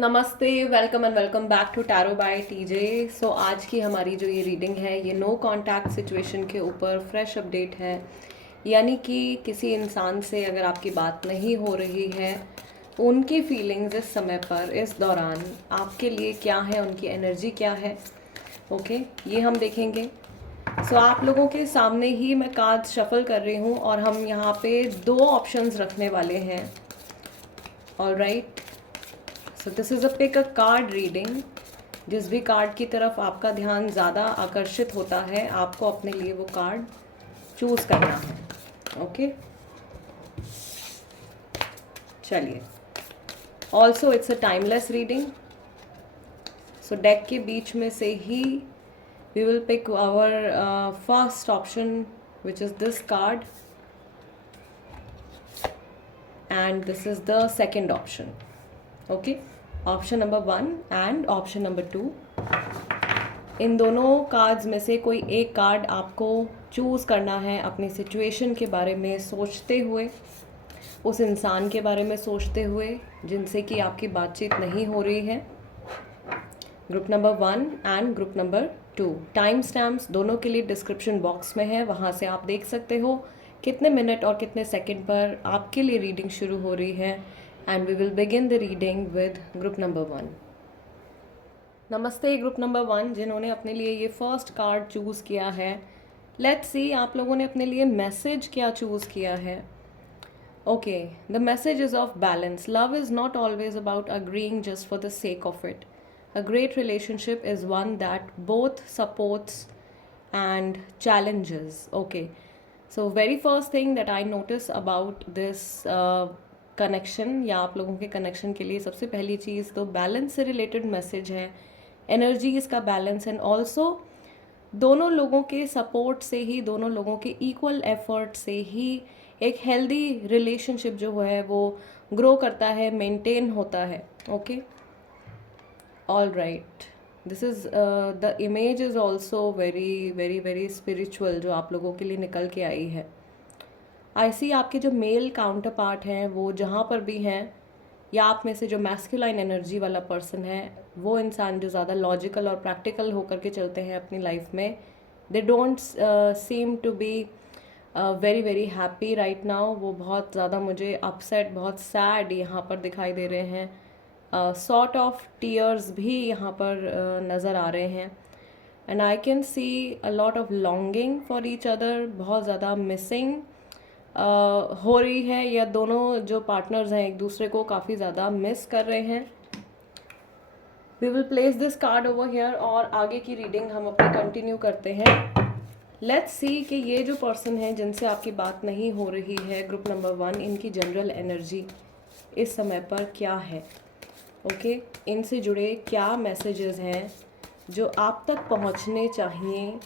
नमस्ते, welcome and welcome back to tarot by TJ. So आज की हमारी जो ये रीडिंग है ये नो कांटेक्ट सिचुएशन के ऊपर फ्रेश अपडेट है। यानी कि किसी इंसान से अगर आपकी बात नहीं हो रही है, उनकी फीलिंग्स इस समय पर इस दौरान आपके लिए क्या है, उनकी एनर्जी क्या है, ओके ये हम देखेंगे। सो आप लोगों के सामने ही मैं कार्ड शफल कर रही हूँ और हम यहाँ पे दो ऑप्शंस रखने वाले हैं। Alright, so this is a pick a card reading. जिस भी कार्ड की तरफ आपका ध्यान ज़्यादा आकर्षित होता है, आपको अपने लिए वो कार्ड चूज़ करना है। ओके, चलिए। Also it's a timeless reading. So deck के बीच में से ही we will pick our first option which is this card and this is the second option. Okay, option number 1 and option number 2। इन दोनों कार्ड्स में से कोई एक कार्ड आपको चूज़ करना है अपनी सिचुएशन के बारे में सोचते हुए, उस इंसान के बारे में सोचते हुए जिनसे कि आपकी बातचीत नहीं हो रही है। Group number 1 and group number 2। Time stamps दोनों के लिए डिस्क्रिप्शन बॉक्स में है, वहाँ से आप देख सकते हो कितने मिनट और कितने सेकंड पर आपके लिए रीडिंग शुरू हो रही है। And we will begin the reading with group number 1। नमस्ते ग्रुप नंबर 1 जिन्होंने अपने लिए ये फर्स्ट कार्ड चूज़ किया है। लेट्स सी आप लोगों ने अपने लिए मैसेज क्या चूज़ किया है। Okay, the message is of balance. Love is not always about agreeing just for the sake of it. A great relationship is one that both supports and challenges. Okay, so very first thing that I notice about this connection या आप लोगों के connection के लिए सबसे पहली चीज़ तो balance से रिलेटेड मैसेज है। एनर्जीज का बैलेंस एंड ऑल्सो दोनों लोगों के सपोर्ट से ही, दोनों लोगों के इक्वल एफर्ट से ही एक हेल्दी रिलेशनशिप जो है वो ग्रो करता है, मेंटेन होता है। Okay, all right, this is the image is also very very very spiritual जो आप लोगों के लिए निकल के आई है। आई सी आपके जो मेल काउंटर पार्ट हैं वो जहाँ पर भी हैं, या आप में से जो मैस्कुलाइन एनर्जी वाला पर्सन है, वो इंसान जो ज़्यादा लॉजिकल और प्रैक्टिकल होकर के चलते हैं अपनी लाइफ में, they don't seem to be very very happy right now. वो बहुत ज़्यादा मुझे अपसेट, बहुत सैड यहाँ पर दिखाई दे रहे हैं। सॉर्ट ऑफ टीयर्स भी यहाँ पर नज़र आ रहे हैं। And I can see a lot of longing for each other. बहुत ज़्यादा मिसिंग हो रही है, या दोनों जो पार्टनर्स हैं एक दूसरे को काफ़ी ज़्यादा मिस कर रहे हैं। We will place this card over here और आगे की रीडिंग हम अपनी कंटिन्यू करते हैं। लेट्स सी कि ये जो पर्सन है जिनसे आपकी बात नहीं हो रही है, ग्रुप नंबर 1, इनकी जनरल एनर्जी इस समय पर क्या है। ओके, इनसे जुड़े क्या मैसेजेस हैं जो आप तक पहुंचने चाहिए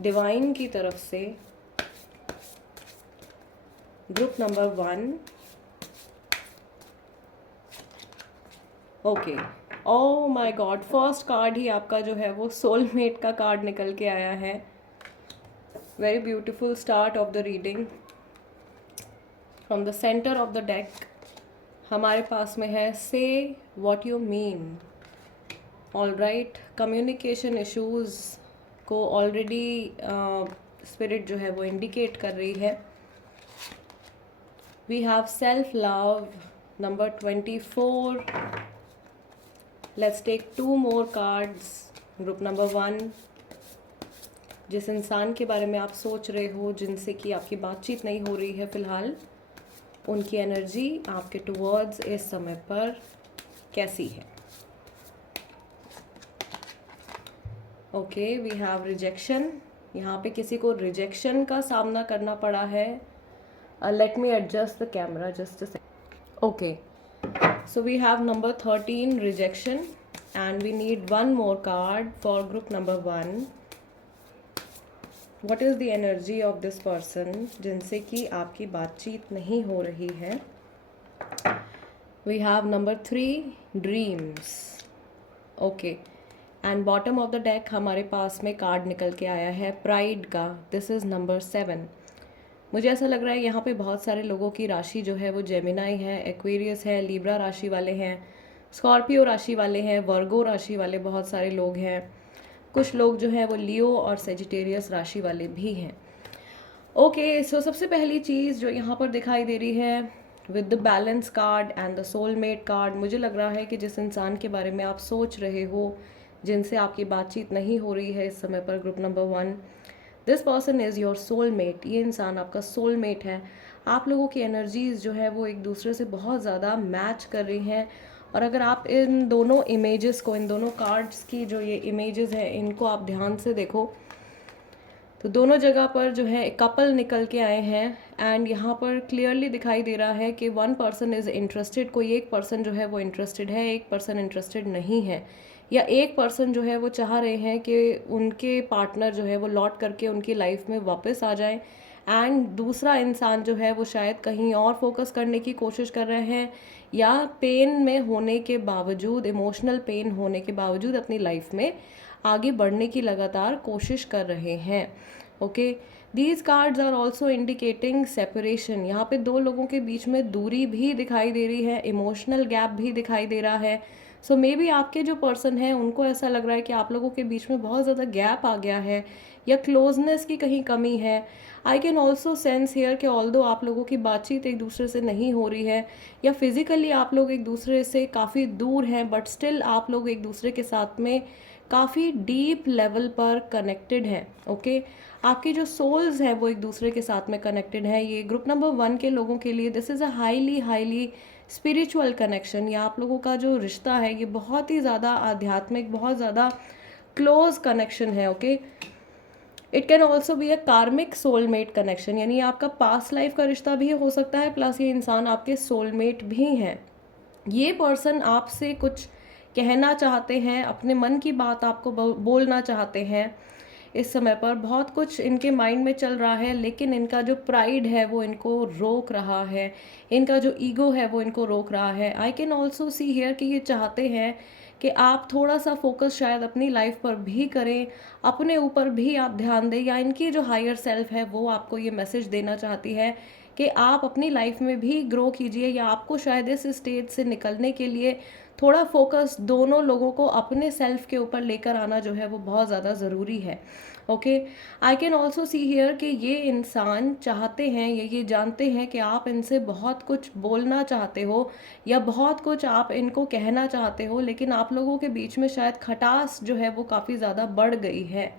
डिवाइन की तरफ से। Group number 1। Okay, oh my god, first card ही आपका जो है वो सोलमेट का कार्ड निकल के आया है। Very beautiful start of the reading. From the centre of the deck हमारे पास में है say what you mean. All right, communication issues को ऑलरेडी स्पिरिट जो है वो इंडिकेट कर रही है। We have self love number 24। Let's take 2 more cards. Group number 1, जिस इंसान के बारे में आप सोच रहे हो, जिनसे कि आपकी बातचीत नहीं हो रही है फ़िलहाल, उनकी एनर्जी आपके टुवर्ड्स इस समय पर कैसी है। Okay, we have rejection. यहाँ पे किसी को रिजेक्शन का सामना करना पड़ा है। Let me adjust the camera just a second. Okay, so we have number 13 rejection and we need one more card for group number 1. What is the energy of this person जिनसे कि आपकी बातचीत नहीं हो रही है। We have number 3 dreams. Okay, and bottom of the deck हमारे पास में कार्ड निकल के आया है प्राइड का। This is number 7. मुझे ऐसा लग रहा है यहाँ पे बहुत सारे लोगों की राशि जो है वो जेमिनाई है, एक्वेरियस है, लिब्रा राशि वाले हैं। स्कॉर्पियो राशि वाले हैं, वर्गो राशि वाले बहुत सारे लोग हैं, कुछ लोग जो हैं वो लियो और सेजिटेरियस राशि वाले भी हैं। ओके, सो सबसे पहली चीज़ जो यहाँ पर दिखाई दे रही है with the balance card and the soulmate card, मुझे लग रहा है कि जिस इंसान के बारे में आप सोच रहे हो, जिनसे आपकी बातचीत नहीं हो रही है इस समय पर, group number 1, this person is your soulmate. ये इंसान आपका सोलमेट है। आप लोगों की एनर्जीज जो है वो एक दूसरे से बहुत ज़्यादा मैच कर रही हैं। और अगर आप इन दोनों इमेजेस को, इन दोनों कार्ड्स की जो ये इमेजेस हैं, इनको आप ध्यान से देखो तो दोनों जगह पर जो है कपल निकल के आए हैं। एंड यहाँ पर क्लियरली दिखाई दे रहा है कि वन पर्सन इज़ इंटरेस्टेड, कोई एक पर्सन जो है वो इंटरेस्टेड है, एक पर्सन इंटरेस्टेड नहीं है, या एक पर्सन जो है वो चाह रहे हैं कि उनके पार्टनर जो है वो लौट करके उनकी लाइफ में वापस आ जाएं। एंड दूसरा इंसान जो है वो शायद कहीं और फोकस करने की कोशिश कर रहे हैं, या पेन में होने के बावजूद, इमोशनल पेन होने के बावजूद अपनी लाइफ में आगे बढ़ने की लगातार कोशिश कर रहे हैं। Okay, these cards are also indicating separation. यहाँ पे दो लोगों के बीच में दूरी भी दिखाई दे रही है, इमोशनल गैप भी दिखाई दे रहा है। सो मे बी आपके जो पर्सन हैं उनको ऐसा लग रहा है कि आप लोगों के बीच में बहुत ज़्यादा गैप आ गया है, या क्लोजनेस की कहीं कमी है। I can also sense here कि ऑल्दो आप लोगों की बातचीत एक दूसरे से नहीं हो रही है, या फिजिकली आप लोग एक दूसरे से काफ़ी दूर हैं, बट स्टिल आप लोग एक दूसरे के साथ में काफ़ी डीप लेवल पर कनेक्टेड हैं। ओके, आपके जो सोल्स हैं वो एक दूसरे के साथ में कनेक्टेड हैं। ये ग्रुप नंबर 1 के लोगों के लिए this is a highly highly spiritual connection. या आप लोगों का जो रिश्ता है ये बहुत ही ज़्यादा आध्यात्मिक, बहुत ज़्यादा क्लोज कनेक्शन है। Okay, it can also be a कार्मिक सोलमेट कनेक्शन, यानी आपका पास्ट लाइफ का रिश्ता भी हो सकता है, प्लस ये इंसान आपके सोलमेट भी हैं। ये पर्सन आपसे कुछ कहना चाहते हैं, अपने मन की बात आपको बोलना चाहते हैं। इस समय पर बहुत कुछ इनके माइंड में चल रहा है, लेकिन इनका जो प्राइड है वो इनको रोक रहा है, इनका जो ईगो है वो इनको रोक रहा है। I can also see here कि ये चाहते हैं कि आप थोड़ा सा फोकस शायद अपनी लाइफ पर भी करें, अपने ऊपर भी आप ध्यान दें, या इनकी जो हायर सेल्फ है वो आपको ये मैसेज देना चाहती है कि आप अपनी लाइफ में भी ग्रो कीजिए, या आपको शायद इस स्टेज से निकलने के लिए थोड़ा फोकस दोनों लोगों को अपने सेल्फ के ऊपर लेकर आना जो है वो बहुत ज़्यादा ज़रूरी है। Okay, I can also see here कि ये इंसान चाहते हैं, ये जानते हैं कि आप इनसे बहुत कुछ बोलना चाहते हो, या बहुत कुछ आप इनको कहना चाहते हो, लेकिन आप लोगों के बीच में शायद खटास जो है वो काफ़ी ज़्यादा बढ़ गई है।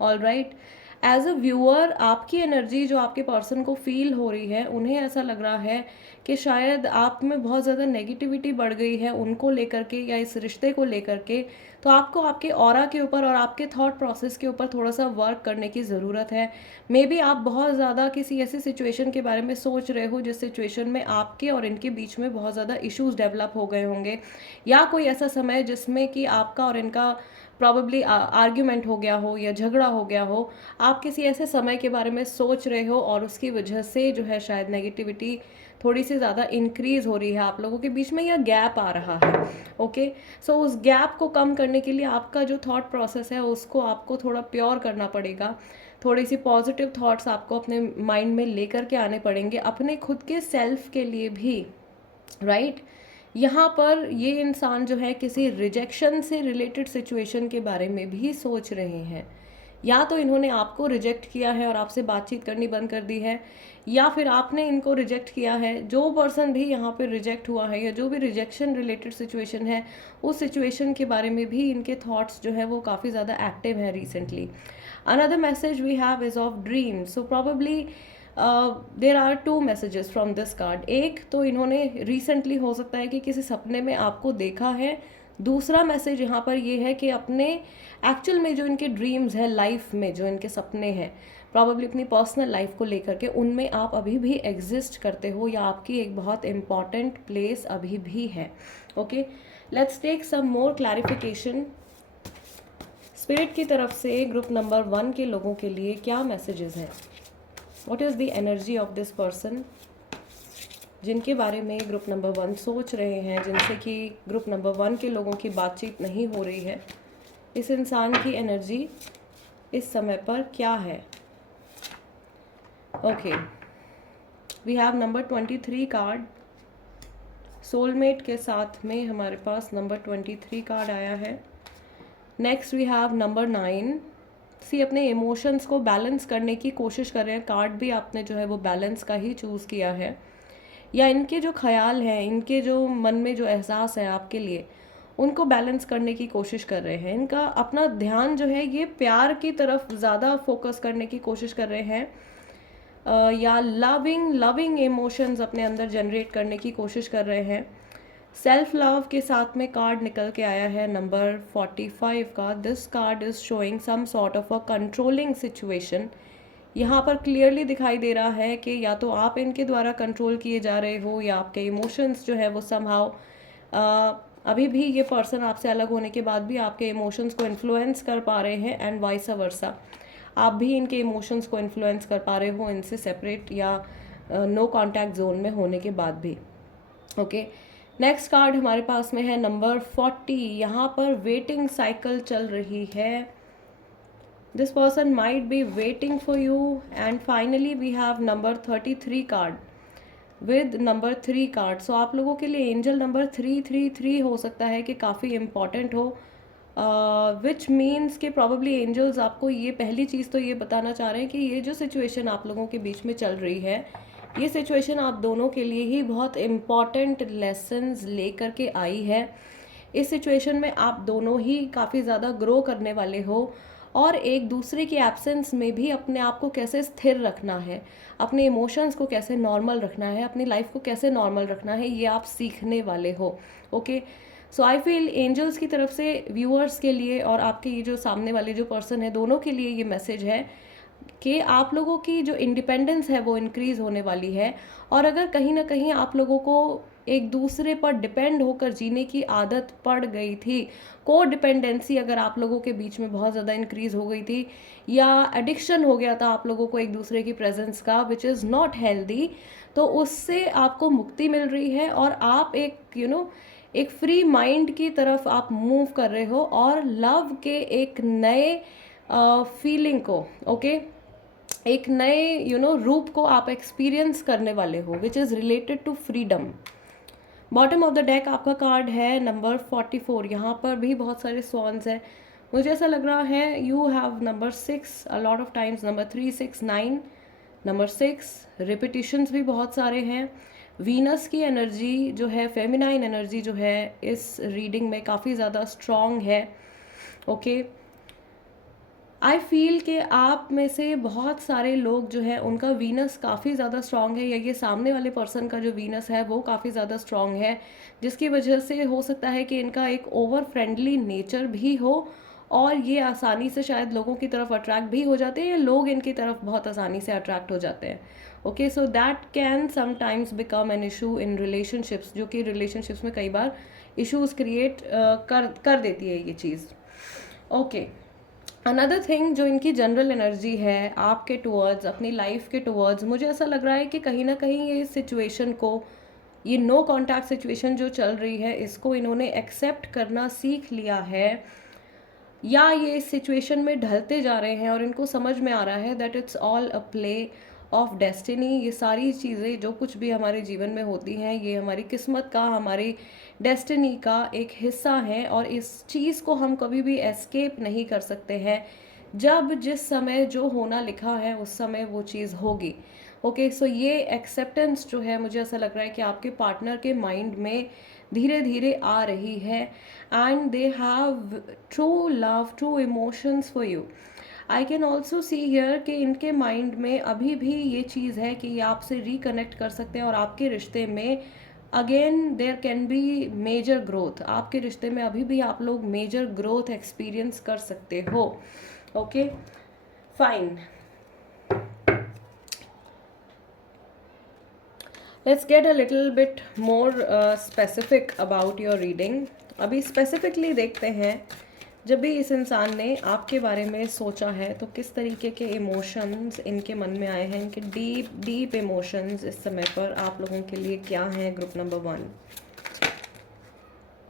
All right, as a viewer आपकी एनर्जी जो आपके पर्सन को फील हो रही है, उन्हें ऐसा लग रहा है कि शायद आप में बहुत ज़्यादा नेगेटिविटी बढ़ गई है उनको लेकर के, या इस रिश्ते को लेकर के। तो आपको आपके ऑरा के ऊपर और आपके थॉट प्रोसेस के ऊपर थोड़ा सा वर्क करने की ज़रूरत है। मे बी आप बहुत ज़्यादा किसी ऐसी सिचुएशन के बारे में सोच रहे हो जिस सिचुएशन में आपके और इनके बीच में बहुत ज़्यादा इश्यूज डेवलप हो गए होंगे, या कोई ऐसा समय जिसमें कि आपका और इनका प्रॉबेबली आर्ग्यूमेंट हो गया हो या झगड़ा हो गया हो। आप किसी ऐसे समय के बारे में सोच रहे हो और उसकी वजह से जो है शायद नेगेटिविटी थोड़ी सी ज़्यादा इंक्रीज हो रही है आप लोगों के बीच में, या गैप आ रहा है। ओके, सो उस गैप को कम करने के लिए आपका जो थॉट प्रोसेस है उसको आपको थोड़ा प्योर करना पड़ेगा। थोड़ी सी पॉजिटिव थॉट्स आपको अपने माइंड में लेकर के आने पड़ेंगे, अपने खुद के सेल्फ के लिए भी। राइट, यहाँ पर ये इंसान जो है किसी रिजेक्शन से रिलेटेड सिचुएशन के बारे में भी सोच रहे हैं। या तो इन्होंने आपको रिजेक्ट किया है और आपसे बातचीत करनी बंद कर दी है, या फिर आपने इनको रिजेक्ट किया है। जो पर्सन भी यहाँ पे रिजेक्ट हुआ है, या जो भी रिजेक्शन रिलेटेड सिचुएशन है, उस सिचुएशन के बारे में भी इनके थॉट्स जो है वो काफ़ी ज़्यादा एक्टिव है recently. Another message we have is of dream. So probably there are two messages from this card. एक तो इन्होंने रिसेंटली हो सकता है कि किसी सपने में आपको देखा है। दूसरा मैसेज यहाँ पर ये है कि अपने एक्चुअल में जो इनके ड्रीम्स हैं, लाइफ में जो इनके सपने हैं, प्रॉबेबली अपनी पर्सनल लाइफ को लेकर के, उनमें आप अभी भी एग्जिस्ट करते हो, या आपकी एक बहुत इंपॉर्टेंट प्लेस अभी भी है। Okay, let's take some more clarification. Spirit की तरफ से ग्रुप नंबर 1 के लोगों के लिए क्या मैसेजेस हैं? What is the energy of this person जिनके बारे में ग्रुप नंबर 1 सोच रहे हैं, जिनसे कि ग्रुप नंबर 1 के लोगों की बातचीत नहीं हो रही है? इस इंसान की एनर्जी इस समय पर क्या है? Okay, we have number 23 card, soulmate के साथ में हमारे पास नंबर 23 कार्ड आया है। Next we have number 9। सी अपने इमोशंस को बैलेंस करने की कोशिश कर रहे हैं। कार्ड भी आपने जो है वो बैलेंस का ही चूज़ किया है, या इनके जो ख्याल हैं, इनके जो मन में जो एहसास है आपके लिए, उनको बैलेंस करने की कोशिश कर रहे हैं। इनका अपना ध्यान जो है ये प्यार की तरफ ज़्यादा फोकस करने की कोशिश कर रहे हैं, या लविंग इमोशंस अपने अंदर जनरेट करने की कोशिश कर रहे हैं। सेल्फ लव के साथ में कार्ड निकल के आया है नंबर 45 का। This card is showing some sort of a controlling situation. यहाँ पर क्लियरली दिखाई दे रहा है कि या तो आप इनके द्वारा कंट्रोल किए जा रहे हो, या आपके इमोशंस जो है वो समहाउ अभी भी ये पर्सन आपसे अलग होने के बाद भी आपके इमोशंस को इन्फ्लुएंस कर पा रहे हैं, एंड वाइस वर्सा आप भी इनके इमोशंस को इन्फ्लुएंस कर पा रहे हो इनसे सेपरेट या नो कांटेक्ट जोन में होने के बाद भी। ओके, नेक्स्ट कार्ड हमारे पास में है नंबर 40। यहाँ पर वेटिंग साइकिल चल रही है। This person might be waiting for you, and finally we have number 33 card with number 3 card. So आप लोगों के लिए एंजल नंबर 333 हो सकता है कि काफ़ी इम्पॉर्टेंट हो, विच मीन्स कि प्रॉबली एंजल्स आपको ये पहली चीज़ तो ये बताना चाह रहे हैं कि ये जो सिचुएशन आप लोगों के बीच में चल रही है, ये सिचुएशन आप दोनों के लिए ही बहुत इम्पॉर्टेंट लेसन्स लेकर के आई है। इस सिचुएशन में आप दोनों ही काफ़ी ज़्यादा ग्रो करने वाले हो, और एक दूसरे की एब्सेंस में भी अपने आप को कैसे स्थिर रखना है, अपने इमोशंस को कैसे नॉर्मल रखना है, अपनी लाइफ को कैसे नॉर्मल रखना है, ये आप सीखने वाले हो। Okay, so I feel angels की तरफ से व्यूअर्स के लिए और आपके ये जो सामने वाले जो पर्सन है, दोनों के लिए ये मैसेज है कि आप लोगों की जो इंडिपेंडेंस है वो इंक्रीज़ होने वाली है। और अगर कहीं ना कहीं आप लोगों को एक दूसरे पर डिपेंड होकर जीने की आदत पड़ गई थी, को डिपेंडेंसी अगर आप लोगों के बीच में बहुत ज़्यादा इंक्रीज़ हो गई थी, या एडिक्शन हो गया था आप लोगों को एक दूसरे की प्रेजेंस का, विच इज़ नॉट हेल्दी, तो उससे आपको मुक्ति मिल रही है, और आप एक एक फ्री माइंड की तरफ आप मूव कर रहे हो, और लव के एक नए फीलिंग को, ओके, एक नए रूप को आप एक्सपीरियंस करने वाले हो, which is related to freedom. Bottom of the deck आपका कार्ड है नंबर 44। यहाँ पर भी बहुत सारे स्वॉन्स हैं। मुझे ऐसा लग रहा है you have number 6 a lot of times, number 3, 6, 9, number 6 repetitions भी बहुत सारे हैं। वीनस की एनर्जी जो है, फेमिनाइन एनर्जी जो है, इस रीडिंग में काफ़ी ज़्यादा स्ट्रॉन्ग है। ओके, आई फील कि आप में से बहुत सारे लोग जो है उनका वीनस काफ़ी ज़्यादा स्ट्रॉन्ग है, या ये सामने वाले पर्सन का जो वीनस है वो काफ़ी ज़्यादा स्ट्रॉन्ग है, जिसकी वजह से हो सकता है कि इनका एक ओवर फ्रेंडली नेचर भी हो, और ये आसानी से शायद लोगों की तरफ अट्रैक्ट भी हो जाते हैं, या लोग इनकी तरफ बहुत आसानी से अट्रैक्ट हो जाते हैं। Okay, so that can sometimes become an issue in relationships, जो कि रिलेशनशिप्स में कई बार इशूज़ क्रिएट कर देती है ये चीज़। ओके, अनदर थिंग जो इनकी जनरल एनर्जी है आपके टुवर्ड्स, अपनी लाइफ के टुवर्ड्स, मुझे ऐसा लग रहा है कि कहीं ना कहीं ये सिचुएशन को, ये नो कांटेक्ट सिचुएशन जो चल रही है, इसको इन्होंने एक्सेप्ट करना सीख लिया है, या ये इस सिचुएशन में ढलते जा रहे हैं, और इनको समझ में आ रहा है that it's all a play of destiny. ये सारी चीज़ें जो कुछ भी हमारे जीवन में होती हैं, ये हमारी किस्मत का, हमारी डेस्टिनी का एक हिस्सा है, और इस चीज़ को हम कभी भी एस्केप नहीं कर सकते हैं। जब जिस समय जो होना लिखा है उस समय वो चीज़ होगी। ओके, सो ये एक्सेप्टेंस जो है, मुझे ऐसा लग रहा है कि आपके पार्टनर के माइंड में धीरे धीरे आ रही है, and they have true love, true emotions for you. I can also see here कि इनके माइंड में अभी भी ये चीज़ है कि ये आपसे रिकनेक्ट कर सकते हैं, और आपके रिश्ते में again there can be major growth. आपके रिश्ते में अभी भी आप लोग मेजर ग्रोथ एक्सपीरियंस कर सकते हो। Okay, fine, let's get a little bit more specific about your reading. अभी स्पेसिफिकली देखते हैं, जब भी इस इंसान ने आपके बारे में सोचा है तो किस तरीके के इमोशंस इनके मन में आए हैं, इनके डीप डीप इमोशंस इस समय पर आप लोगों के लिए क्या हैं। Group number 1।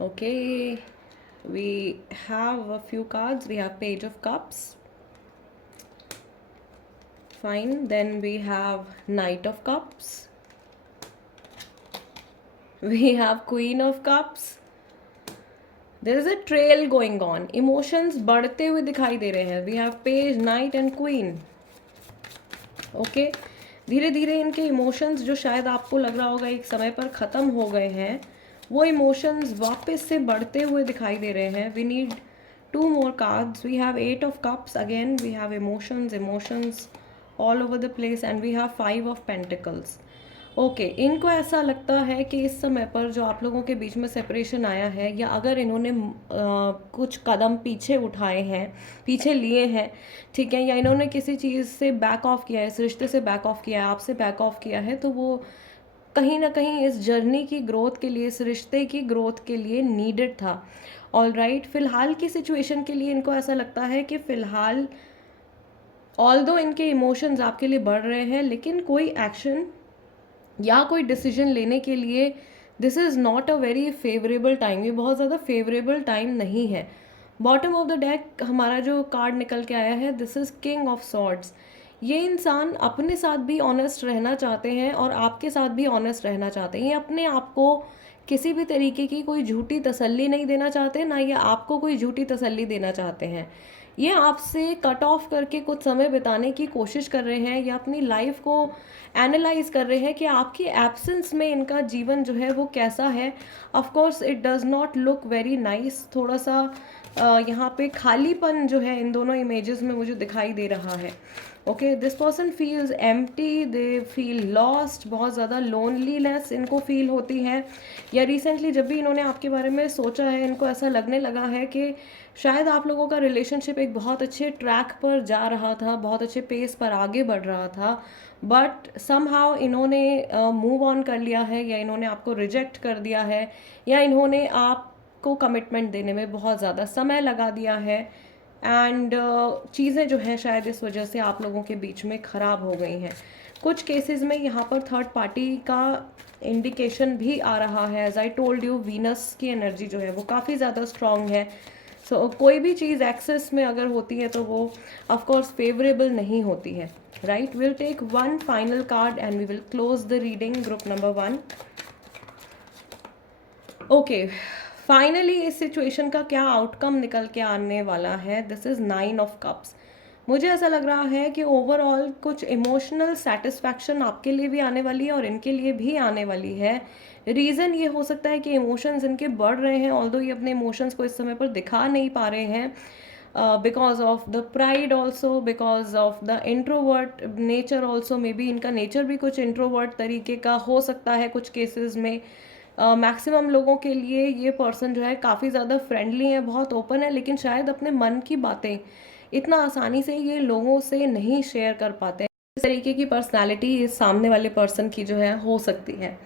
Okay, we have a few cards, we have page of cups, fine, then we have knight of cups, we have queen of cups, there is a trail going on, emotions बढ़ते हुए दिखाई दे रहे हैं। We have page, knight and queen. Okay, धीरे धीरे इनके emotions जो शायद आपको लग रहा होगा एक समय पर ख़त्म हो गए हैं, वो इमोशंस वापस से बढ़ते हुए दिखाई दे रहे हैं। We need two more cards. We have eight of cups, again we have emotions all over the place, and we have five of pentacles. Okay, इनको ऐसा लगता है कि इस समय पर जो आप लोगों के बीच में सेपरेशन आया है, या अगर इन्होंने कुछ कदम पीछे उठाए हैं, पीछे लिए हैं, ठीक है, या इन्होंने किसी चीज़ से बैक ऑफ किया है, इस रिश्ते से बैक ऑफ किया है, आपसे बैक ऑफ किया है, तो वो कहीं ना कहीं इस जर्नी की ग्रोथ के लिए, इस रिश्ते की ग्रोथ के लिए नीडेड था। ऑल राइट, फिलहाल की सिचुएशन के लिए इनको ऐसा लगता है कि फ़िलहाल ऑल्दो इनके इमोशंस आपके लिए बढ़ रहे हैं, लेकिन कोई एक्शन या कोई डिसीजन लेने के लिए this is not a very favourable time, ये बहुत ज़्यादा फेवरेबल टाइम नहीं है। बॉटम ऑफ द डेक हमारा जो कार्ड निकल के आया है, this is king of swords. ये इंसान अपने साथ भी ऑनेस्ट रहना चाहते हैं और आपके साथ भी ऑनेस्ट रहना चाहते हैं। ये अपने आप को किसी भी तरीके की कोई झूठी तसल्ली नहीं देना चाहते, ना ये आपको कोई झूठी तसल्ली देना चाहते हैं। ये आपसे कट ऑफ करके कुछ समय बिताने की कोशिश कर रहे हैं, या अपनी लाइफ को एनालाइज कर रहे हैं कि आपकी एब्सेंस में इनका जीवन जो है वो कैसा है। Of course it does not look very nice, थोड़ा सा यहाँ पे खालीपन जो है इन दोनों इमेजेस में मुझे दिखाई दे रहा है। Okay, this person feels empty, they feel lost, बहुत ज़्यादा लोनलीनेस इनको फील होती है, या रिसेंटली जब भी इन्होंने आपके बारे में सोचा है, इनको ऐसा लगने लगा है कि शायद आप लोगों का रिलेशनशिप एक बहुत अच्छे ट्रैक पर जा रहा था, बहुत अच्छे पेस पर आगे बढ़ रहा था, बट समहाउ इन्होंने मूव ऑन कर लिया है, या इन्होंने आपको रिजेक्ट कर दिया है, या इन्होंने आपको कमिटमेंट देने में बहुत ज़्यादा समय लगा दिया है, एंड चीज़ें जो हैं शायद इस वजह से आप लोगों के बीच में ख़राब हो गई हैं। कुछ केसेस में यहाँ पर थर्ड पार्टी का इंडिकेशन भी आ रहा है। As I told you, Venus की एनर्जी जो है वो काफ़ी ज़्यादा स्ट्रॉन्ग है। सो कोई भी चीज़ एक्सेस में अगर होती है तो वो ऑफ कोर्स फेवरेबल नहीं होती है, right. We'll take one final card and we will close the reading, group number 1। Okay, finally इस सिचुएशन का क्या आउटकम निकल के आने वाला है, दिस इज़ 9 ऑफ कप्स। मुझे ऐसा लग रहा है कि ओवरऑल कुछ इमोशनल सेटिस्फैक्शन आपके लिए भी आने वाली है और इनके लिए भी आने वाली है। रीज़न ये हो सकता है कि इमोशंस इनके बढ़ रहे हैं, ऑल्दो ये अपने इमोशंस को इस समय पर दिखा नहीं पा रहे हैं, because of the pride also, because of the introvert nature also. May be इनका नेचर भी कुछ इंट्रोवर्ट तरीके का हो सकता है कुछ केसेस में। मैक्सिमम लोगों के लिए ये पर्सन जो है काफ़ी ज़्यादा फ्रेंडली है, बहुत ओपन है, लेकिन शायद अपने मन की बातें इतना आसानी से ये लोगों से नहीं शेयर कर पाते। इस तरीके की पर्सनालिटी इस सामने वाले पर्सन की जो है हो सकती है।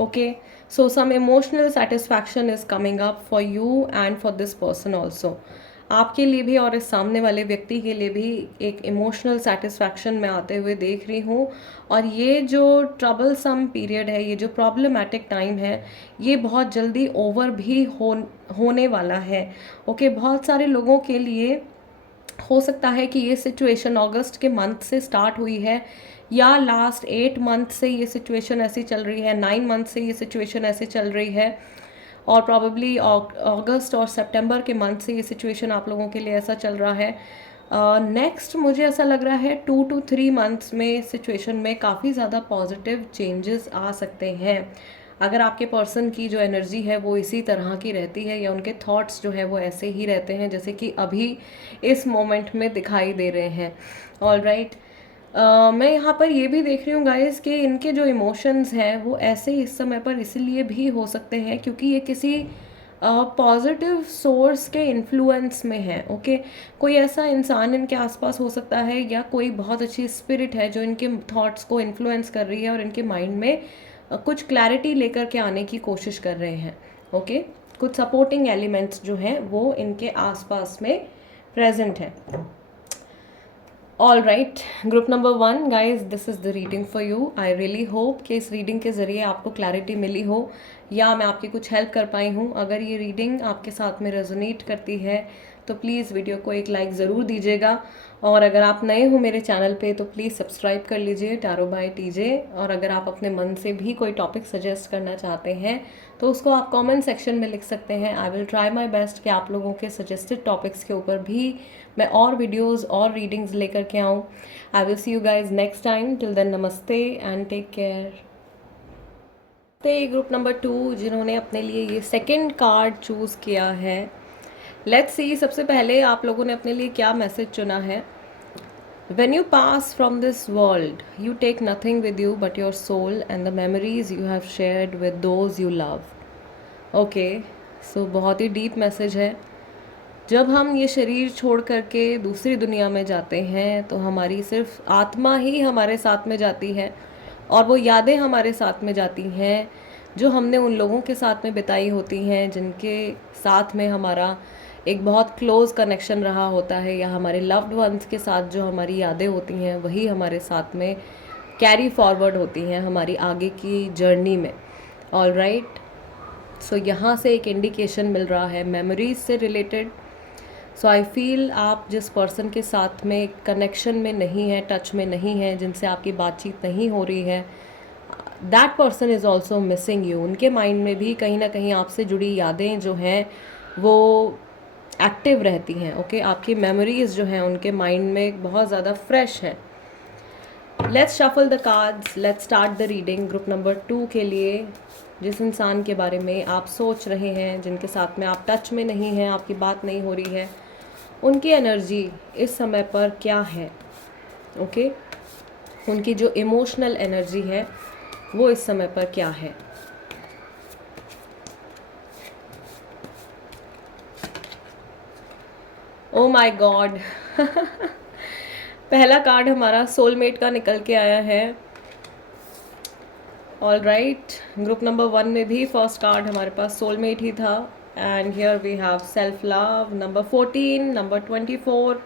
Okay, so some emotional satisfaction is coming up for you and for this person also. आपके लिए भी और इस सामने वाले व्यक्ति के लिए भी एक इमोशनल सेटिस्फैक्शन मैं आते हुए देख रही हूँ। और ये जो ट्रबलसम पीरियड है, ये जो प्रॉब्लमैटिक टाइम है, ये बहुत जल्दी ओवर भी होने वाला है। ओके, बहुत सारे लोगों के लिए हो सकता है कि ये सिचुएशन अगस्त के मंथ से स्टार्ट हुई है, या लास्ट 8 मंथ से ये सिचुएशन ऐसी चल रही है, 9 मंथ से ये सिचुएशन ऐसे चल रही है, और प्रॉबेबली अगस्त और सितंबर के मंथ से ये सिचुएशन आप लोगों के लिए ऐसा चल रहा है। नेक्स्ट मुझे ऐसा लग रहा है 2 to 3 मंथ्स में सिचुएशन में काफ़ी ज़्यादा पॉजिटिव चेंजेस आ सकते हैं। अगर आपके पर्सन की जो एनर्जी है वो इसी तरह की रहती है, या उनके थॉट्स जो है वो ऐसे ही रहते हैं जैसे कि अभी इस मोमेंट में दिखाई दे रहे हैं। ऑल राइट, मैं यहाँ पर ये भी देख रही हूँ गाइस कि इनके जो इमोशंस हैं वो ऐसे इस समय पर इसलिए भी हो सकते हैं क्योंकि ये किसी पॉजिटिव सोर्स के इन्फ्लुएंस में है। ओके, कोई ऐसा इंसान इनके आसपास हो सकता है, या कोई बहुत अच्छी स्पिरिट है जो इनके थॉट्स को इन्फ्लुएंस कर रही है और इनके माइंड में कुछ क्लैरिटी लेकर के आने की कोशिश कर रहे हैं। ओके, कुछ सपोर्टिंग एलिमेंट्स जो हैं वो इनके आसपास में प्रेजेंट हैं। All right, group number 1 guys, this is the reading for you. I really hope कि इस रीडिंग के ज़रिए आपको क्लैरिटी मिली हो, या मैं आपकी कुछ हेल्प कर पाई हूँ। अगर ये रीडिंग आपके साथ में रेजोनेट करती है तो प्लीज़ वीडियो को एक लाइक ज़रूर दीजिएगा। और अगर आप नए हो मेरे चैनल पे तो प्लीज़ सब्सक्राइब कर लीजिए टैरो बाय टीजे। और अगर आप अपने मन से भी कोई टॉपिक सजेस्ट करना चाहते हैं तो उसको आप कमेंट सेक्शन में लिख सकते हैं। I will try my best कि आप लोगों के सजेस्टेड टॉपिक्स के ऊपर भी मैं और वीडियोस और रीडिंग्स लेकर के आऊँ। I will see you guys next time. Till then नमस्ते and take care. Group number 2 जिन्होंने अपने लिए ये सेकंड कार्ड चूज़ किया है, लेट्स सी सबसे पहले आप लोगों ने अपने लिए क्या मैसेज चुना है। When you pass from this world, you take nothing with you but your soul and the memories you have shared with those you love. Okay, so बहुत ही डीप मैसेज है। जब हम ये शरीर छोड़ करके दूसरी दुनिया में जाते हैं तो हमारी सिर्फ आत्मा ही हमारे साथ में जाती है और वो यादें हमारे साथ में जाती हैं जो हमने उन लोगों के साथ में बिताई होती हैं जिनके साथ में हमारा एक बहुत क्लोज़ कनेक्शन रहा होता है, या हमारे लव्ड वंस के साथ जो हमारी यादें होती हैं वही हमारे साथ में कैरी फॉरवर्ड होती हैं हमारी आगे की जर्नी में। ऑल राइट, सो यहाँ से एक इंडिकेशन मिल रहा है मेमोरीज से रिलेटेड। सो आई फील आप जिस पर्सन के साथ में कनेक्शन में नहीं है, टच में नहीं है, जिनसे आपकी बातचीत नहीं हो रही है, that person is also missing you. उनके माइंड में भी कहीं ना कहीं आपसे जुड़ी यादें जो हैं वो एक्टिव रहती हैं। ओके, आपकी मेमोरीज जो हैं उनके माइंड में बहुत ज़्यादा फ्रेश हैं। Let's shuffle the cards, let's start the reading. Group number 2 के लिए जिस इंसान के बारे में आप सोच रहे हैं, जिनके साथ में आप टच में नहीं हैं, आपकी बात नहीं हो रही है, उनकी एनर्जी इस समय पर क्या है। ओके, उनकी जो इमोशनल एनर्जी है वो इस समय पर क्या है। ओ माय गॉड पहला कार्ड हमारा सोलमेट का निकल के आया है। ऑल राइट, ग्रुप नंबर 1 में भी फर्स्ट कार्ड हमारे पास सोलमेट ही था। And here we have self love, number 14, number 24।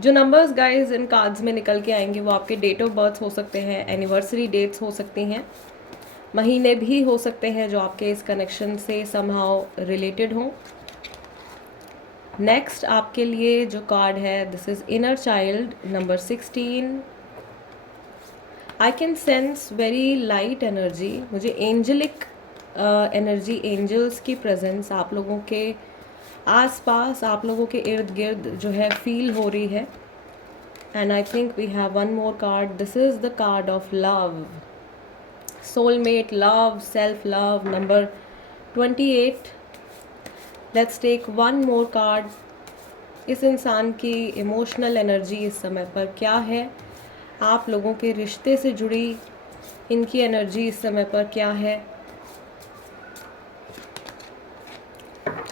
जो नंबर्स गाइज इन कार्ड्स में निकल के आएंगे वो आपके डेट ऑफ बर्थ हो सकते हैं, एनिवर्सरी डेट्स हो सकती हैं, महीने भी हो सकते हैं जो आपके इस कनेक्शन से समहाउ रिलेटेड हों। नेक्स्ट आपके लिए जो कार्ड है, this is inner child, number 16। I can sense very light energy. मुझे एंजलिक एनर्जी, एंजल्स की प्रेजेंस आप लोगों के आसपास, आप लोगों के इर्द गिर्द जो है फील हो रही है। And I think we have one more card, this is the card of love, soulmate, love, self love, number 28। Let's take one more card. इस इंसान की इमोशनल एनर्जी इस समय पर क्या है, आप लोगों के रिश्ते से जुड़ी इनकी एनर्जी इस समय पर क्या है।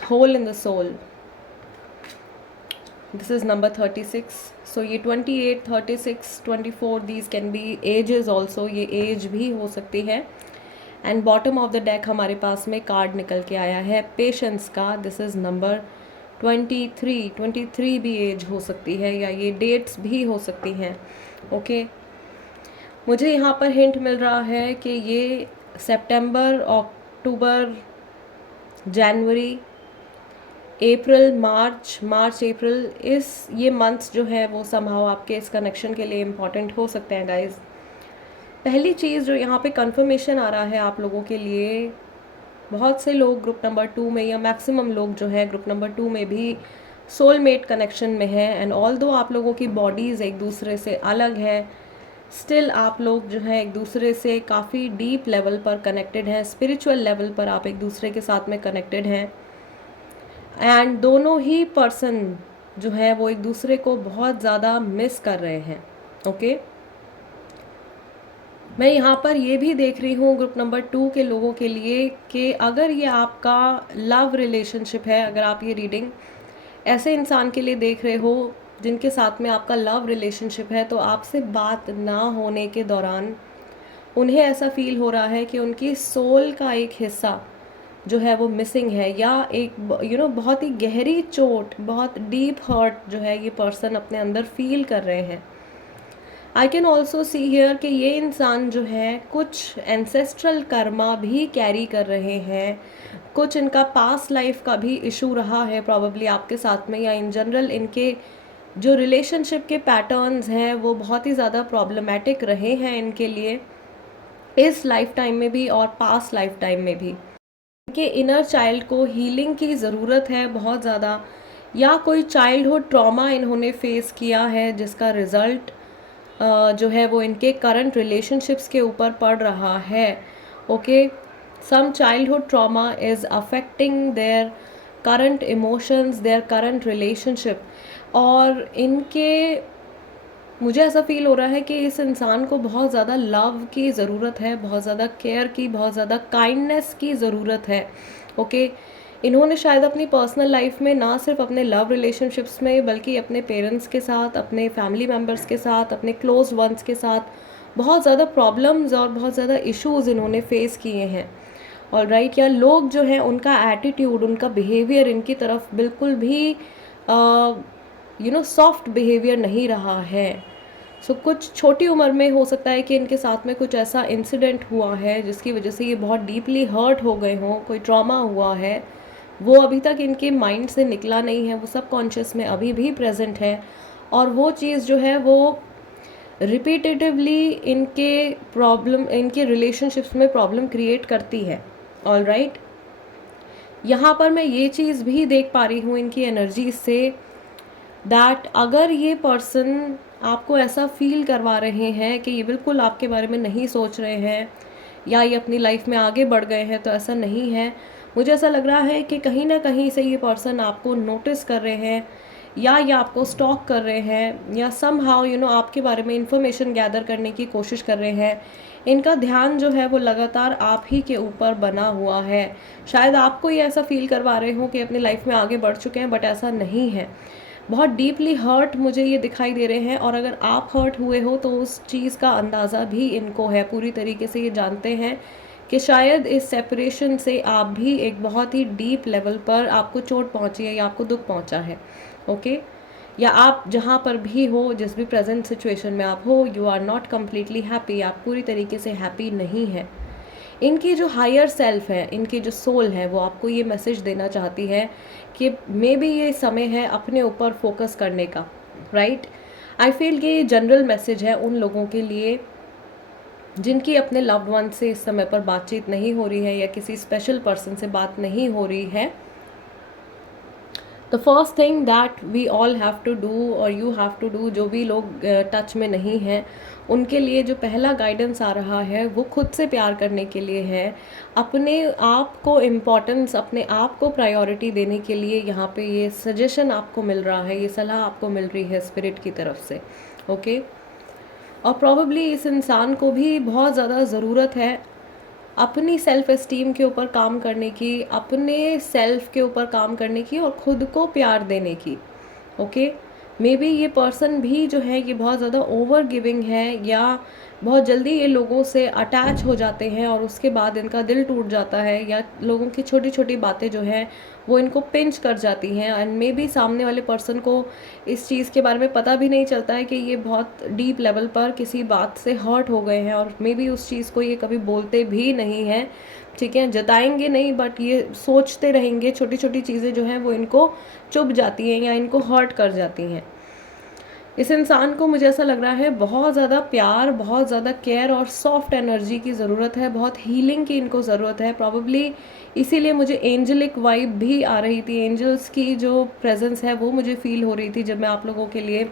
Hole in the soul, this is number 36। सो ये 28, 36, 24 these can be ages also, ये एज भी हो सकती है। And bottom of the deck हमारे पास में कार्ड निकल के आया है पेशेंस का, दिस इज़ नंबर 23। 23 भी एज हो सकती है, या ये डेट्स भी हो सकती हैं। ओके, मुझे यहाँ पर हिंट मिल रहा है कि ये सितंबर, अक्टूबर, जनवरी, अप्रैल, मार्च अप्रैल, ये मंथ्स जो है वो समहाउ आपके इस कनेक्शन के लिए इम्पॉर्टेंट हो सकते हैं गाइज। पहली चीज़ जो यहाँ पे कंफर्मेशन आ रहा है आप लोगों के लिए, बहुत से लोग ग्रुप नंबर 2 में, या मैक्सिमम लोग जो है ग्रुप नंबर 2 में भी सोलमेट कनेक्शन में है। एंड ऑल दो आप लोगों की बॉडीज़ एक दूसरे से अलग है, स्टिल आप लोग जो है एक दूसरे से काफ़ी डीप लेवल पर कनेक्टेड हैं, स्पिरिचुअल लेवल पर आप एक दूसरे के साथ में कनेक्टेड हैं। एंड दोनों ही पर्सन जो है वो एक दूसरे को बहुत ज़्यादा मिस कर रहे हैं। ओके, मैं यहाँ पर ये भी देख रही हूँ ग्रुप नंबर 2 के लोगों के लिए कि अगर ये आपका लव रिलेशनशिप है, अगर आप ये रीडिंग ऐसे इंसान के लिए देख रहे हो जिनके साथ में आपका लव रिलेशनशिप है, तो आपसे बात ना होने के दौरान उन्हें ऐसा फील हो रहा है कि उनकी सोल का एक हिस्सा जो है वो मिसिंग है, या एक बहुत ही गहरी चोट, बहुत डीप हर्ट जो है ये पर्सन अपने अंदर फील कर रहे हैं। आई कैन ऑल्सो सी हियर कि ये इंसान जो है कुछ एंसेस्ट्रल कर्मा भी कैरी कर रहे हैं, कुछ इनका पास्ट लाइफ का भी इशू रहा है प्रॉबेबली आपके साथ में, या इन जनरल इनके जो रिलेशनशिप के पैटर्न्स हैं वो बहुत ही ज़्यादा प्रॉब्लमेटिक रहे हैं इनके लिए इस लाइफ टाइम में भी और पास्ट लाइफ टाइम में भी। इनके इनर चाइल्ड को हीलिंग की ज़रूरत है बहुत ज़्यादा, या कोई चाइल्डहुड ट्रॉमा इन्होंने फेस किया है जिसका रिज़ल्ट जो है वो इनके करंट रिलेशनशिप्स के ऊपर पड़ रहा है। Okay, some childhood trauma is affecting their current emotions, their current relationship. और इनके मुझे ऐसा फील हो रहा है कि इस इंसान को बहुत ज़्यादा लव की ज़रूरत है, बहुत ज़्यादा केयर की, बहुत ज़्यादा काइंडनेस की ज़रूरत है। ओके, इन्होंने शायद अपनी पर्सनल लाइफ में ना सिर्फ अपने लव रिलेशनशिप्स में बल्कि अपने पेरेंट्स के साथ, अपने फैमिली मेम्बर्स के साथ, अपने क्लोज वंस के साथ बहुत ज़्यादा प्रॉब्लम्स और बहुत ज़्यादा इश्यूज़ इन्होंने फेस किए हैं। और राइट, या लोग जो हैं उनका एटीट्यूड, उनका बिहेवियर इनकी तरफ बिल्कुल भी सॉफ्ट बिहेवियर नहीं रहा है। कुछ छोटी उम्र में हो सकता है कि इनके साथ में कुछ ऐसा इंसिडेंट हुआ है जिसकी वजह से ये बहुत डीपली हर्ट हो गए हों, कोई ट्रॉमा हुआ है, वो अभी तक इनके माइंड से निकला नहीं है, वो सब कॉन्शियस में अभी भी प्रेजेंट है। और वो चीज़ जो है वो रिपीटेटिवली इनके रिलेशनशिप्स में प्रॉब्लम क्रिएट करती है। ऑल राइट, यहाँ पर मैं ये चीज़ भी देख पा रही हूँ इनकी एनर्जी से, दैट अगर ये पर्सन आपको ऐसा फील करवा रहे हैं कि ये बिल्कुल आपके बारे में नहीं सोच रहे हैं या ये अपनी लाइफ में आगे बढ़ गए हैं, तो ऐसा नहीं है। मुझे ऐसा लग रहा है कि कहीं ना कहीं से ये पर्सन आपको नोटिस कर रहे हैं, या ये आपको स्टॉक कर रहे हैं, या समहाउ आपके बारे में इंफॉर्मेशन गैदर करने की कोशिश कर रहे हैं। इनका ध्यान जो है वो लगातार आप ही के ऊपर बना हुआ है। शायद आपको ये ऐसा फील करवा रहे हो कि अपनी लाइफ में आगे बढ़ चुके हैं, बट ऐसा नहीं है। बहुत डीपली हर्ट मुझे ये दिखाई दे रहे हैं, और अगर आप हर्ट हुए हो तो उस चीज़ का अंदाज़ा भी इनको है। पूरी तरीके से ये जानते हैं कि शायद इस सेपरेशन से आप भी एक बहुत ही डीप लेवल पर आपको चोट पहुंची है या आपको दुख पहुंचा है। ओके, या आप जहाँ पर भी हो, जिस भी प्रेजेंट सिचुएशन में आप हो, you are not completely happy, आप पूरी तरीके से हैप्पी नहीं है। इनकी जो हायर सेल्फ है, इनकी जो सोल है, वो आपको ये मैसेज देना चाहती है कि मे बी ये समय है अपने ऊपर फोकस करने का। राइट, आई फील कि ये जनरल मैसेज है उन लोगों के लिए जिनकी अपने लव्ड वन से इस समय पर बातचीत नहीं हो रही है या किसी स्पेशल पर्सन से बात नहीं हो रही है। The first thing that we all have to do, और यू हैव टू डू, जो भी लोग टच में नहीं हैं उनके लिए जो पहला गाइडेंस आ रहा है वो खुद से प्यार करने के लिए है। अपने आप को इम्पोर्टेंस, अपने आप को प्रायोरिटी देने के लिए यहाँ पे ये सजेशन आपको मिल रहा है, ये सलाह आपको मिल रही है स्पिरिट की तरफ से। ओके, और प्रॉबेबली इस इंसान को भी बहुत ज़्यादा ज़रूरत है अपनी सेल्फ एस्टीम के ऊपर काम करने की, अपने सेल्फ के ऊपर काम करने की और ख़ुद को प्यार देने की। ओके, मे बी ये पर्सन भी जो है ये बहुत ज़्यादा ओवर गिविंग है, या बहुत जल्दी ये लोगों से अटैच हो जाते हैं और उसके बाद इनका दिल टूट जाता है, या लोगों की छोटी छोटी बातें जो हैं वो इनको पिंच कर जाती हैं। एंड मे बी सामने वाले पर्सन को इस चीज़ के बारे में पता भी नहीं चलता है कि ये बहुत डीप लेवल पर किसी बात से हर्ट हो गए हैं, और मे बी उस चीज़ को ये कभी बोलते भी नहीं हैं, ठीक है, जताएंगे नहीं, बट ये सोचते रहेंगे। छोटी छोटी चीज़ें जो हैं वो इनको चुभ जाती हैं या इनको हर्ट कर जाती हैं। इस इंसान को मुझे ऐसा लग रहा है बहुत ज़्यादा प्यार, बहुत ज़्यादा केयर और सॉफ्ट एनर्जी की ज़रूरत है, बहुत हीलिंग की इनको ज़रूरत है। प्रॉबेबली इसीलिए मुझे एंजलिक वाइब भी आ रही थी, एंजल्स की जो प्रेजेंस है वो मुझे फील हो रही थी जब मैं आप लोगों के लिए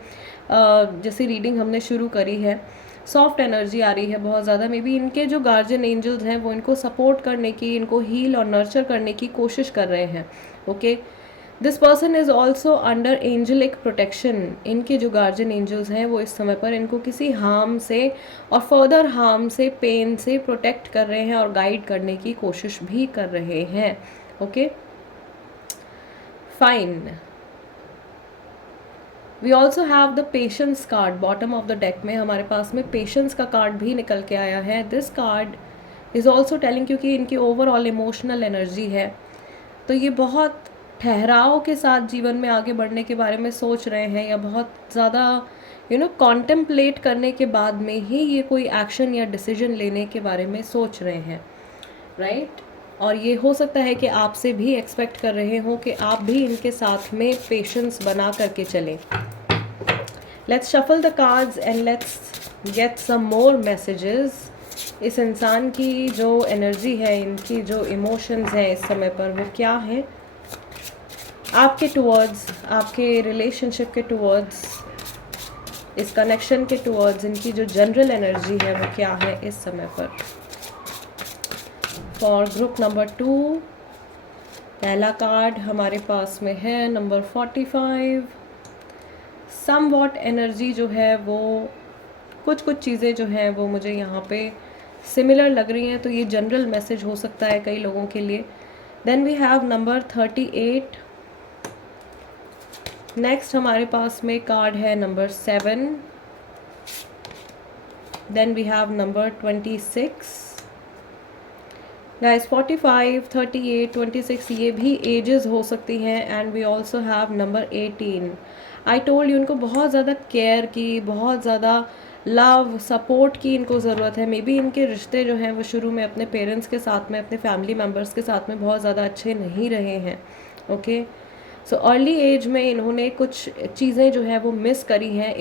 जैसे रीडिंग हमने शुरू करी है। सॉफ्ट एनर्जी आ रही है बहुत ज़्यादा। मे बी इनके जो गार्जियन एंजल्स हैं वो इनको सपोर्ट करने की, इनको हील और नर्चर करने की कोशिश कर रहे हैं। Okay, this person is also under angelic protection. इनके जो गार्जियन एंजल्स हैं वो इस समय पर इनको किसी हार्म से और फर्दर हार्म से, पेन से प्रोटेक्ट कर रहे हैं और गाइड करने की कोशिश भी कर रहे हैं। Okay, fine. We also have the patience card. Bottom of the deck में हमारे पास में पेशेंस का कार्ड भी निकल के आया है। This card is also telling, क्योंकि इनकी ओवरऑल इमोशनल एनर्जी है, तो ये बहुत ठहराव के साथ जीवन में आगे बढ़ने के बारे में सोच रहे हैं, या बहुत ज़्यादा कॉन्टेम्पलेट करने के बाद में ही ये कोई एक्शन या डिसीजन लेने के बारे में सोच रहे हैं। राइट, और ये हो सकता है कि आपसे भी एक्सपेक्ट कर रहे हो कि आप भी इनके साथ में पेशेंस बना करके चलें। Let's shuffle the cards and let's get some more messages. इस इंसान की जो एनर्जी है, इनकी जो इमोशंस हैं इस समय पर, वो क्या है आपके टुवर्ड्स, आपके रिलेशनशिप के टुवर्ड्स, इस कनेक्शन के टुवर्ड्स, इनकी जो जनरल एनर्जी है वो क्या है इस समय पर। फॉर ग्रुप नंबर 2 पहला कार्ड हमारे पास में है नंबर 45। सम वॉट एनर्जी जो है वो कुछ चीज़ें जो हैं वो मुझे यहाँ पे सिमिलर लग रही हैं, तो ये जनरल मैसेज हो सकता है कई लोगों के लिए। Then we have number 38। Next हमारे पास में कार्ड है number 7। Then we have number 26। Guys 45, 38, 26 ये भी एजेस हो सकती हैं। And we also have number 18। I told you, इनको बहुत ज़्यादा केयर की, बहुत ज़्यादा लव सपोर्ट की इनको ज़रूरत है। मे बी इनके रिश्ते जो हैं वो शुरू में अपने पेरेंट्स के साथ में, अपने फैमिली मेम्बर्स के साथ में बहुत ज़्यादा अच्छे नहीं रहे हैं। ओके, सो अर्ली एज में इन्होंने कुछ चीज़ें जो है वो मिस करी हैं।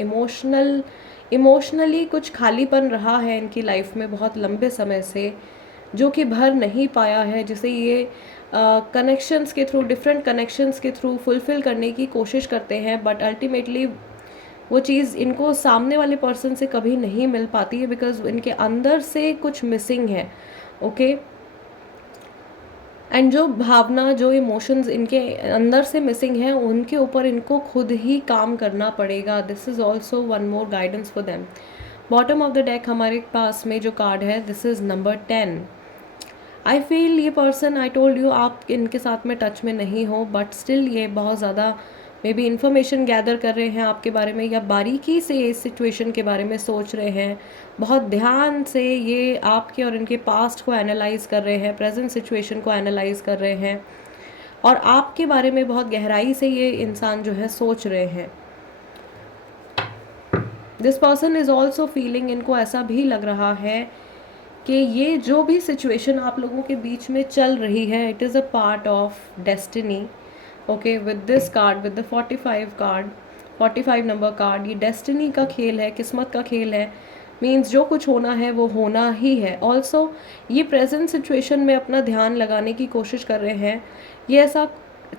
इमोशनली कुछ खालीपन रहा है इनकी लाइफ में बहुत लंबे समय से, जो कि भर नहीं पाया है, जिसे ये कनेक्शंस के थ्रू, डिफरेंट कनेक्शंस के थ्रू फुलफ़िल करने की कोशिश करते हैं। बट अल्टीमेटली वो चीज़ इनको सामने वाले पर्सन से कभी नहीं मिल पाती है, बिकॉज इनके अंदर से कुछ मिसिंग है। ओके, एंड जो भावना, जो इमोशंस इनके अंदर से मिसिंग है, उनके ऊपर इनको खुद ही काम करना पड़ेगा। This is also one more guidance for them. Bottom of the deck हमारे पास में जो कार्ड है, this is number 10। I feel ये पर्सन, आई टोल्ड यू, आप इनके साथ में टच में नहीं हो, बट स्टिल ये बहुत ज़्यादा मे बी इन्फॉर्मेशन गैदर कर रहे हैं आपके बारे में, या बारीकी से इस सिचुएशन के बारे में सोच रहे हैं। बहुत ध्यान से ये आपके और इनके पास्ट को एनालाइज कर रहे हैं, प्रेजेंट सिचुएशन को एनालाइज कर रहे हैं, और आपके बारे में बहुत गहराई से ये इंसान जो है सोच रहे हैं। This person is also feeling, इनको ऐसा भी लग रहा है कि ये जो भी सिचुएशन आप लोगों के बीच में चल रही है, it is a part of destiny. Okay, with this card, with the 45 card, 45 number card, ये डेस्टिनी का खेल है, किस्मत का खेल है। मीन्स जो कुछ होना है वो होना ही है। ऑल्सो ये प्रेजेंट सिचुएशन में अपना ध्यान लगाने की कोशिश कर रहे हैं। ये ऐसा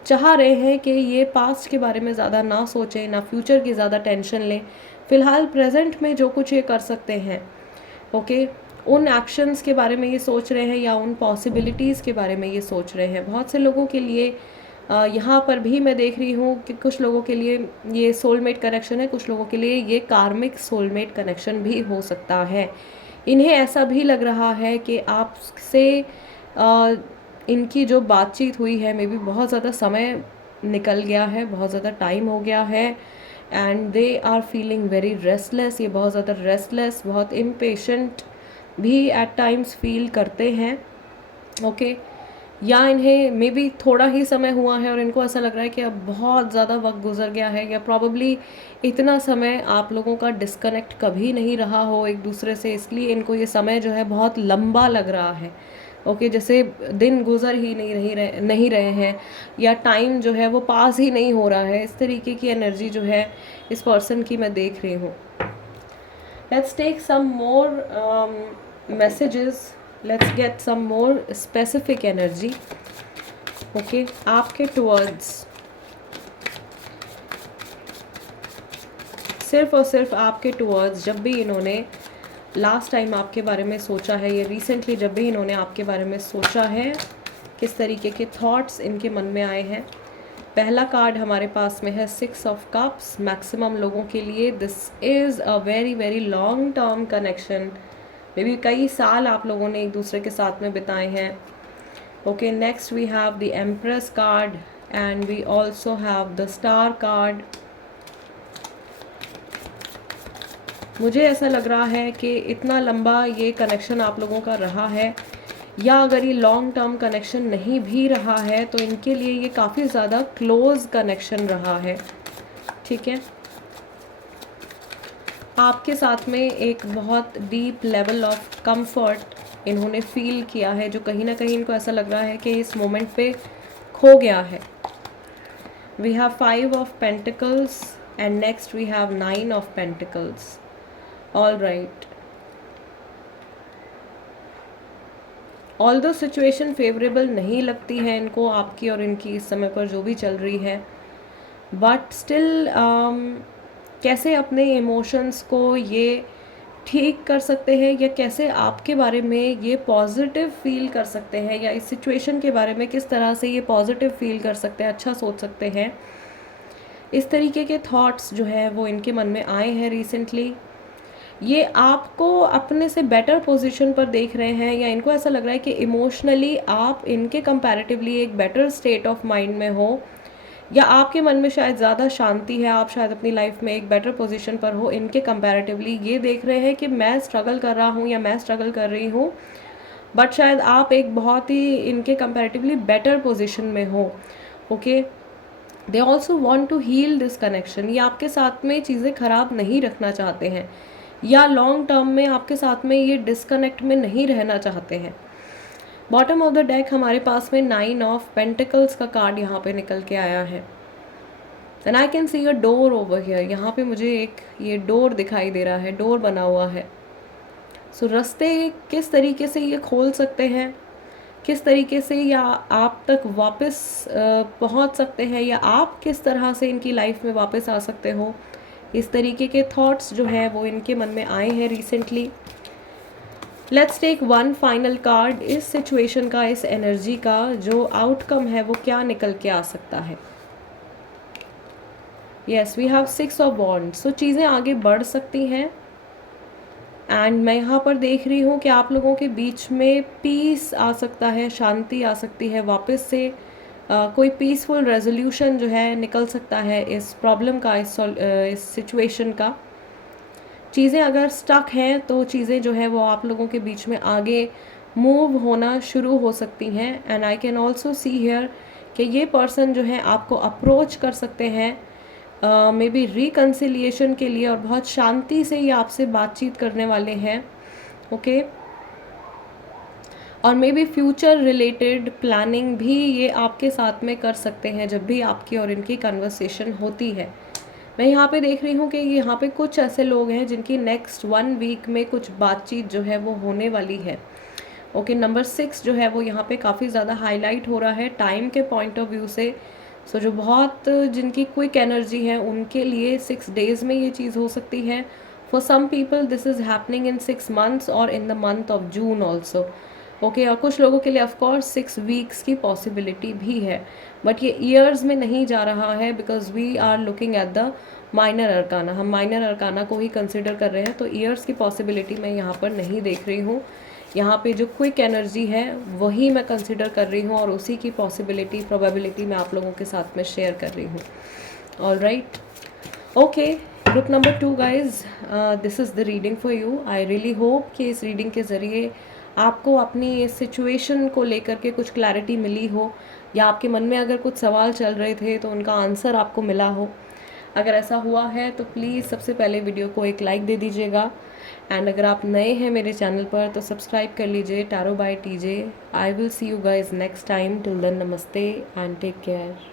चाह रहे हैं कि ये पास्ट के बारे में ज़्यादा ना सोचें, ना फ्यूचर की ज़्यादा टेंशन लें। फ़िलहाल प्रेजेंट में जो कुछ ये कर सकते हैं, ओके, उन एक्शंस के बारे में ये सोच रहे हैं, या उन पॉसिबिलिटीज़ के बारे में ये सोच रहे हैं। बहुत से लोगों के लिए यहाँ पर भी मैं देख रही हूँ कि कुछ लोगों के लिए ये सोलमेट कनेक्शन है, कुछ लोगों के लिए ये कार्मिक सोलमेट कनेक्शन भी हो सकता है। इन्हें ऐसा भी लग रहा है कि आपसे इनकी जो बातचीत हुई है, मे बी बहुत ज़्यादा समय निकल गया है, बहुत ज़्यादा टाइम हो गया है, and they are feeling very restless. ये बहुत ज़्यादा रेस्टलेस, बहुत इम्पेशेंट भी एट टाइम्स फील करते हैं। ओके, या इन्हें मे बी थोड़ा ही समय हुआ है और इनको ऐसा लग रहा है कि अब बहुत ज़्यादा वक्त गुजर गया है, या प्रॉबली इतना समय आप लोगों का डिस्कनेक्ट कभी नहीं रहा हो एक दूसरे से, इसलिए इनको ये समय जो है बहुत लंबा लग रहा है। ओके, जैसे दिन गुजर ही नहीं रहे हैं, या टाइम जो है वो पास ही नहीं हो रहा है। इस तरीके की एनर्जी जो है इस पर्सन की मैं देख रही हूँ। Let's take some more messages. Let's get some more specific energy. Okay, आपके towards, सिर्फ और सिर्फ आपके towards, जब भी इन्होंने लास्ट टाइम आपके बारे में सोचा है, ये रिसेंटली जब भी इन्होंने आपके बारे में सोचा है, किस तरीके के थॉट्स इनके मन में आए हैं। पहला कार्ड हमारे पास में है 6 ऑफ कप्स। मैक्सिमम लोगों के लिए this is a very very long term connection. May be कई साल आप लोगों ने एक दूसरे के साथ में बिताए हैं। Okay, next we have the empress card and we also have the star card. मुझे ऐसा लग रहा है कि इतना लंबा ये कनेक्शन आप लोगों का रहा है, या अगर ये लॉन्ग टर्म कनेक्शन नहीं भी रहा है तो इनके लिए ये काफ़ी ज़्यादा क्लोज कनेक्शन रहा है। ठीक है, आपके साथ में एक बहुत डीप लेवल ऑफ कंफर्ट इन्होंने फील किया है, जो कहीं ना कहीं इनको ऐसा लग रहा है कि इस मोमेंट पे खो गया है। We have 5 of pentacles and next we have 9 of pentacles. All right, although situation favourable नहीं लगती है इनको आपकी और इनकी इस समय पर जो भी चल रही है, बट स्टिल कैसे अपने इमोशंस को ये ठीक कर सकते हैं, या कैसे आपके बारे में ये पॉजिटिव फील कर सकते हैं, या इस सिचुएशन के बारे में किस तरह से ये पॉजिटिव फील कर सकते हैं, अच्छा सोच सकते हैं, इस तरीके के थॉट्स जो है वो इनके मन में आए हैं रिसेंटली। ये आपको अपने से बेटर पोजीशन पर देख रहे हैं, या इनको ऐसा लग रहा है कि इमोशनली आप इनके कंपैरेटिवली एक बेटर स्टेट ऑफ माइंड में हो, या आपके मन में शायद ज़्यादा शांति है, आप शायद अपनी लाइफ में एक बेटर पोजीशन पर हो इनके कंपैरेटिवली। ये देख रहे हैं कि मैं स्ट्रगल कर रहा हूँ या मैं स्ट्रगल कर रही हूँ, बट शायद आप एक बहुत ही इनके कंपैरेटिवली बेटर पोजीशन में हो। Okay, they also want to heal this connection. ये आपके साथ में चीज़ें ख़राब नहीं रखना चाहते हैं, या लॉन्ग टर्म में आपके साथ में ये डिस्कनेक्ट में नहीं रहना चाहते हैं। बॉटम ऑफ द डेक हमारे पास में 9 ऑफ पेंटिकल्स का कार्ड यहाँ पे निकल के आया है। Then I can see a door over here. यहाँ पे मुझे एक ये डोर दिखाई दे रहा है, डोर बना हुआ है। सो रास्ते किस तरीके से ये खोल सकते हैं, किस तरीके से या आप तक वापस पहुंच सकते हैं, या आप किस तरह से इनकी लाइफ में वापस आ सकते हो, इस तरीके के थॉट्स जो है वो इनके मन में आए हैं recently. Let's take one final card इस सिचुएशन का, इस एनर्जी का जो आउटकम है वो क्या निकल के आ सकता है। Yes, we have 6 of wands. So चीज़ें आगे बढ़ सकती हैं, एंड मैं यहाँ पर देख रही हूँ कि आप लोगों के बीच में पीस आ सकता है, शांति आ सकती है, वापस से कोई पीसफुल रेजोल्यूशन जो है निकल सकता है इस प्रॉब्लम का, इस सिचुएशन का। चीज़ें अगर स्टक हैं तो चीज़ें जो है वो आप लोगों के बीच में आगे मूव होना शुरू हो सकती हैं। And I can also see here कि ये पर्सन जो है आपको अप्रोच कर सकते हैं मे बी रिकन्सिलिएशन के लिए, और बहुत शांति से ये आपसे बातचीत करने वाले हैं। ओके, और may be future related planning भी ये आपके साथ में कर सकते हैं जब भी आपकी और इनकी कन्वर्सेशन होती है। मैं यहाँ पे देख रही हूँ कि यहाँ पे कुछ ऐसे लोग हैं जिनकी नेक्स्ट 1 वीक में कुछ बातचीत जो है वो होने वाली है। ओके, नंबर 6 जो है वो यहाँ पे काफ़ी ज़्यादा हाईलाइट हो रहा है टाइम के पॉइंट ऑफ व्यू से। सो जो बहुत जिनकी क्विक एनर्जी है उनके लिए 6 डेज़ में ये चीज़ हो सकती है। For some people this is happening in 6 months और in the month of June also. Okay, और कुछ लोगों के लिए ऑफकोर्स 6 वीक्स की पॉसिबिलिटी भी है, बट ये ईयर्स में नहीं जा रहा है because we are looking at the minor arcana. हम माइनर अरकाना को ही कंसिडर कर रहे हैं, तो ईयर्स की पॉसिबिलिटी मैं यहाँ पर नहीं देख रही हूँ। यहाँ पे जो क्विक एनर्जी है वही मैं कंसिडर कर रही हूँ, और उसी की पॉसिबिलिटी प्रोबेबिलिटी मैं आप लोगों के साथ में शेयर कर रही हूँ। All right, okay, group number 2 guys, this is the reading for you. I really hope कि इस रीडिंग के ज़रिए आपको अपनी सिचुएशन को लेकर के कुछ क्लैरिटी मिली हो, या आपके मन में अगर कुछ सवाल चल रहे थे तो उनका आंसर आपको मिला हो। अगर ऐसा हुआ है तो प्लीज़ सबसे पहले वीडियो को एक लाइक दे दीजिएगा, एंड अगर आप नए हैं मेरे चैनल पर तो सब्सक्राइब कर लीजिए tarot by TJ. I will see you guys next time. Till then, नमस्ते एंड टेक केयर।